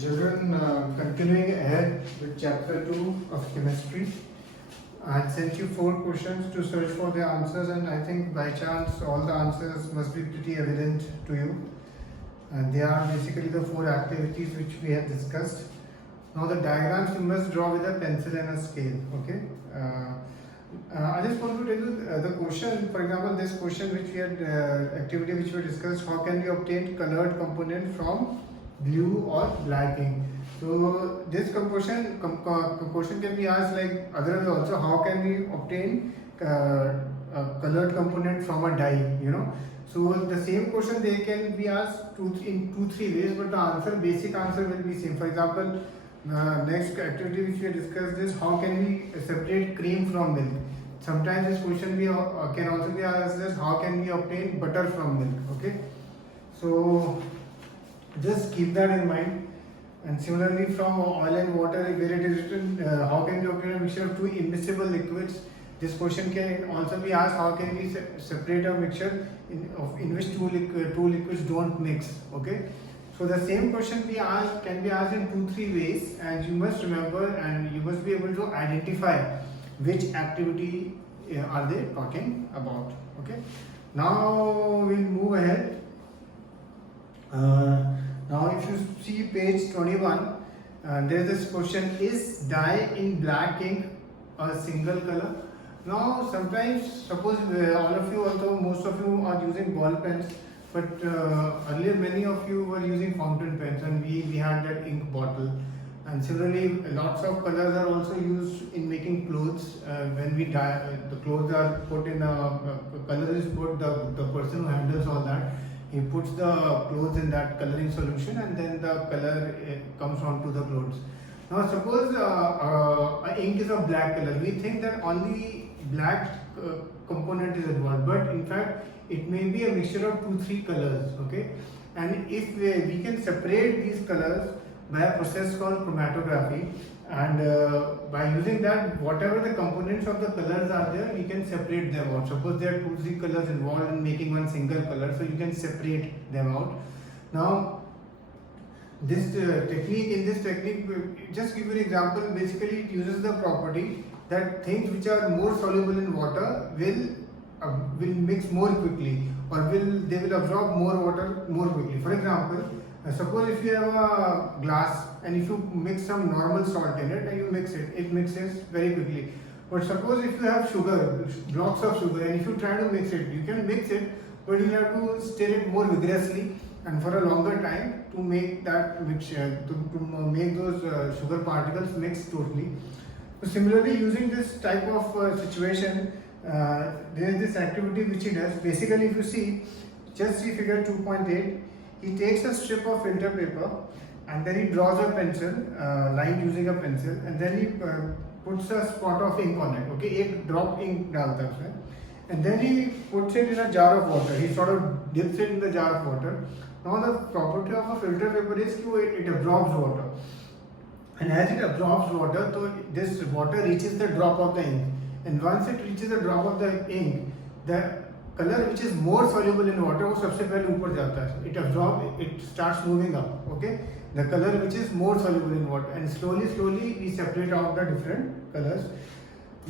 Children, continuing ahead with chapter 2 of chemistry. I had sent you 4 questions to search for the answers, and I think by chance all the answers must be pretty evident to you. And they are basically the 4 activities which we have discussed. Now the diagrams you must draw with a pencil and a scale. Okay. I just want to tell you the question. For example, this question which we had activity which we discussed. How can we obtain colored component from blue or black ink? So this question can be asked like other way also. How can we obtain a colored component from a dye? So the same question they can be asked in 2-3 ways, but the basic answer will be same. For example, next activity which we discussed is how can we separate cream from milk. Sometimes this question can also be asked as how can we obtain butter from milk. Okay, so just keep that in mind. And similarly, from oil and water, where it is written how can we obtain a mixture of 2 immiscible liquids, this question can also be asked how can we separate a mixture in which two liquids don't mix. Okay, so the same question can be asked in 2-3 ways, and you must remember and you must be able to identify which activity are they talking about. Okay, now we'll move ahead. Now if you see page 21, there is this question: is dye in black ink a single color? Now sometimes, suppose all of you, although most of you are using ball pens, but earlier many of you were using fountain pens, and we had that ink bottle. And similarly, lots of colors are also used in making clothes. When we dye, the clothes are put in color is put, the person who handles all that, he puts the clothes in that coloring solution, and then the color comes onto the clothes. Now suppose ink is of black color. We think that only black component is involved, but in fact it may be a mixture of 2-3 colors. Okay, and if we can separate these colors by a process called chromatography, and by using that, whatever the components of the colors are there, we can separate them out. Suppose there are 2-3 colors involved in making one single color, so you can separate them out. Now this technique, just give you an example. Basically, it uses the property that things which are more soluble in water will mix more quickly, or they will absorb more water more quickly. For example, suppose if you have a glass and if you mix some normal salt in it and you mix it, it mixes very quickly. But suppose if you have sugar, blocks of sugar, and if you try to mix it, you can mix it, but you have to stir it more vigorously and for a longer time to make that mixture, to make those sugar particles mix totally. So similarly, using this type of situation, there is this activity which he does. Basically, if you see, just see figure 2.8. He takes a strip of filter paper and then he draws a pencil, line using a pencil, and then he puts a spot of ink on it. Okay, एक drop ink डालता है उसमें, and then he puts it in a jar of water. He sort of dips it in the jar of water. Now the property of a filter paper is that it absorbs water, and as it absorbs water, so this water reaches the drop of the ink, and once it reaches the drop of the ink, the color which is more soluble in water वो सबसे पहले ऊपर जाता है. It absorbs, it starts moving up. Okay, the color which is more soluble in water, and slowly we separate out the different colors.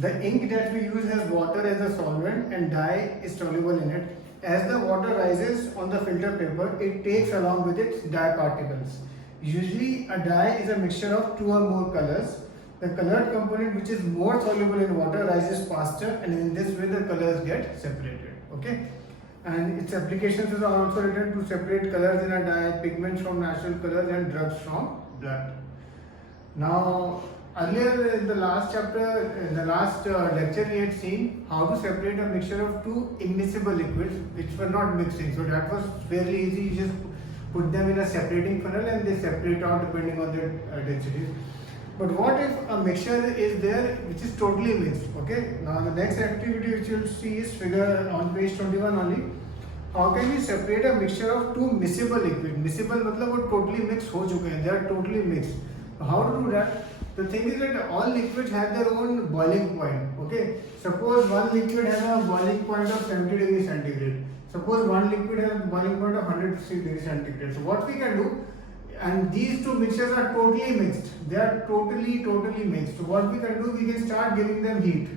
The ink that we use has water as a solvent and dye is soluble in it. As the water rises on the filter paper, it takes along with it dye particles. Usually a dye is a mixture of 2 or more colors. The colored component which is more soluble in water rises faster, and in this way the colors get separated. Okay, and its applications are also written to separate colors in a dye, pigments from natural colors, and drugs from blood. Now, earlier in the last chapter, in the last lecture, we had seen how to separate a mixture of 2 immiscible liquids which were not mixing. So that was fairly easy. You just put them in a separating funnel and they separate out depending on their densities. But what if a mixture is there which is totally mixed? Okay, now the next activity which you will see is figure on page 21 only. How can we separate a mixture of 2 miscible liquids? Miscible मतलब वो totally mixed हो चुके हैं, they are totally mixed. So how to do that? The thing is that all liquids have their own boiling point. Okay, suppose one liquid has a boiling point of 70 degrees centigrade. Suppose one liquid has a boiling point of 160 degrees centigrade. So what we can do, and these two mixtures are totally mixed. They are totally mixed. So what we can do, we can start giving them heat.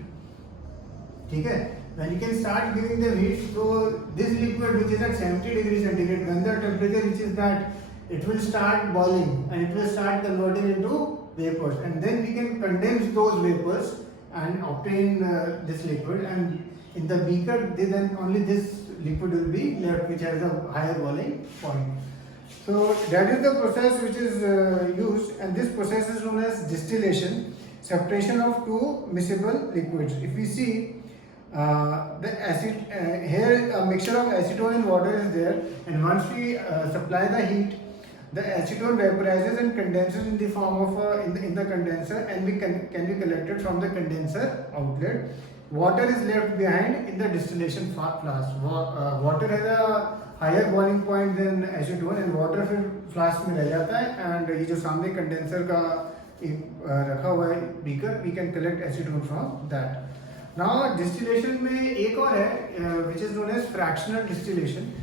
Okay? When you can start giving them heat, so this liquid which is at 70 degrees centigrade, when the temperature reaches that, it will start boiling and it will start converting into vapors, and then we can condense those vapors and obtain this liquid, and in the beaker then only this liquid will be left which has a higher boiling point. So that is the process which is used, and this process is known as distillation, separation of two miscible liquids. If we see the acid here, a mixture of acetone and water is there, and once we supply the heat, the acetone vaporizes and condenses in the form of in the condenser, and can be collected from the condenser outlet. Water is left behind in the distillation flask. Water has a higher boiling point than acetone, and water फिर flask में रह जाता है, and ये जो सामने condenser का रखा हुआ है beaker, we can collect acetone from that. Now distillation में एक और है which is known as fractional distillation.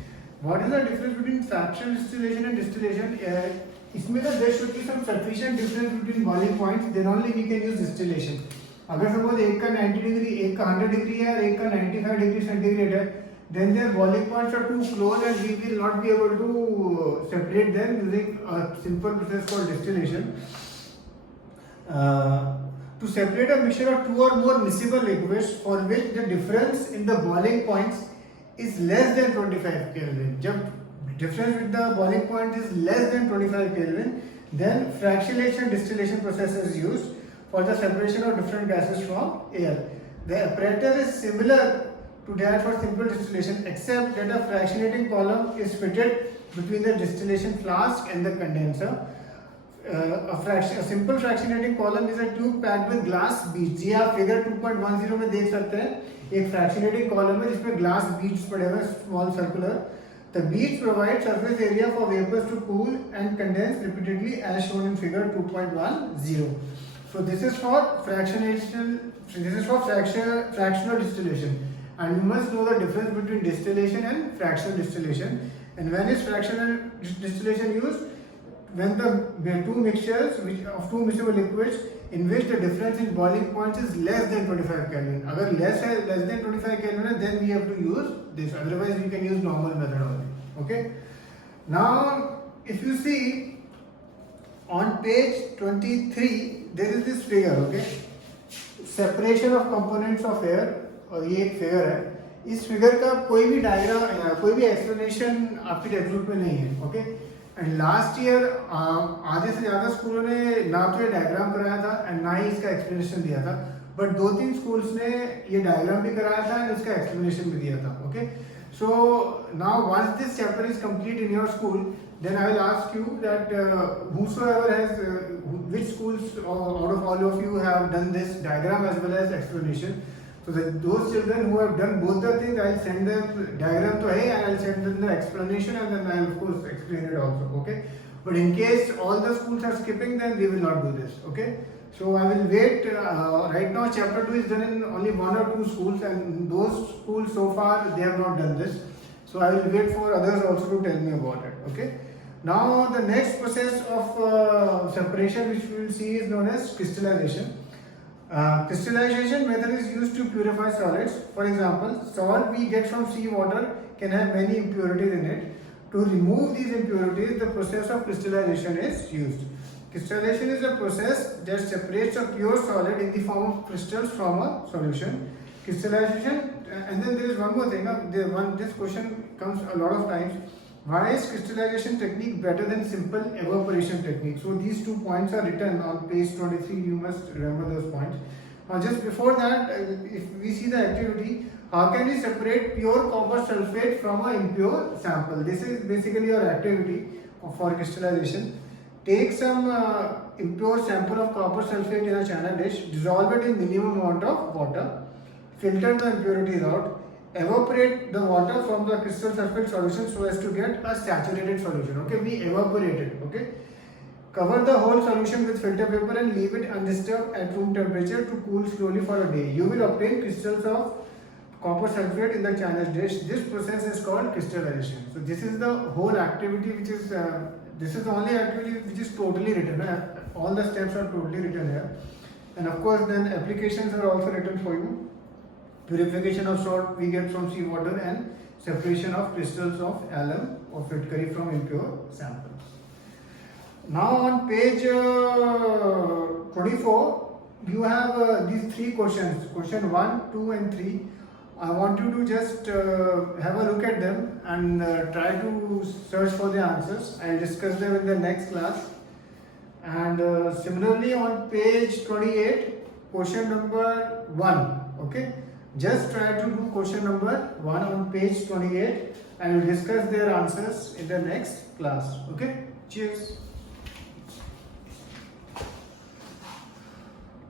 What is the difference between fractional distillation and distillation? इसमें ना there should be some sufficient difference between boiling points, then only we can use distillation. अगर suppose एक का 90 degree, एक का 100 degree है और एक का 95 डिग्री सेंटीग्रेड है, then their boiling points are too close and we will not be able to separate them using a simple process called distillation. To separate a mixture of two or more miscible liquids for which the difference in the boiling points is less than 25 Kelvin. जब difference with the boiling point is less than 25 Kelvin, then fractionation distillation process is used for the separation of different gases from air. The apparatus is similar to that for simple distillation, except that a fractionating column is fitted between the distillation flask and the condenser. A simple fractionating column is a tube packed with glass beads. जी आप figure 2.10 में देख सकते हैं, एक fractionating column है जिसमें glass beads पड़े हुए हैं, small circular. The beads provide surface area for vapors to cool and condense repeatedly as shown in figure 2.10. So this is for fractionation. This is for fractional distillation, and you must know the difference between distillation and fractional distillation. And when is fractional distillation used? When the two mixtures of two miscible liquids in which the difference in boiling points is less than 25 Kelvin. अगर less than 25 Kelvin, then we have to use this. Otherwise, we can use normal method only. Okay. Now, if you see on page 23, there is this figure. Okay. Separation of components of air. और ये एक figure है. इस figure का कोई भी diagram, कोई भी एक्सप्लेनेशन आपकी टेक्स्ट बुक में नहीं है. ओके. एंड लास्ट ईयर आधे से ज़्यादा स्कूलों ने ना तो ये डायग्राम कराया था एंड ना ही इसका एक्सप्लेनेशन दिया था, बट 2-3 स्कूल्स ने ये डायग्राम भी कराया था एंड इसका एक्सप्लेनेशन भी दिया था. Okay. So now once this chapter is complete in your school, then I will ask you that whosoever has, which schools out of all of you have done this diagram as well as explanation. So that those children who have done both the things, I will send them diagram to and I will send them the explanation, and then I will of course explain it also. Okay. But in case all the schools are skipping, then we will not do this. Okay. So I will wait. Right now chapter 2 is done in only 1 or 2 schools, and those schools so far they have not done this. So I will wait for others also to tell me about it. Okay. Now the next process of separation which we will see is known as crystallization. Crystallization method is used to purify solids. For example, salt we get from seawater can have many impurities in it. To remove these impurities, the process of crystallization is used. Crystallization is a process that separates a pure solid in the form of crystals from a solution. Crystallization, and then there is one more thing. This question comes a lot of times. Why is crystallization technique better than simple evaporation technique? So these 2 points are written on page 23. You must remember those points. Now just before that, if we see the activity, how can we separate pure copper sulfate from an impure sample? This is basically your activity for crystallization. Take some impure sample of copper sulfate in a china dish, dissolve it in minimum amount of water, filter the impurities out, evaporate the water from the crystal sulfate solution so as to get a saturated solution. Okay, we evaporate it. Okay, cover the whole solution with filter paper and leave it undisturbed at room temperature to cool slowly for a day. You will obtain crystals of copper sulfate in the china dish. This process is called crystallization. So this is the whole activity which is this is the only activity which is totally written. All the steps are totally written here. And of course, then applications are also written for you. Purification of salt we get from seawater, and separation of crystals of alum or Fitkari from impure samples. Now on page 24, you have these three questions, question 1, 2 and 3. I want you to just have a look at them and try to search for the answers. I will discuss them in the next class. And similarly on page 28, question number 1, okay? Just try to do question number 1 on page 28 and we'll discuss their answers in the next class, okay? Cheers.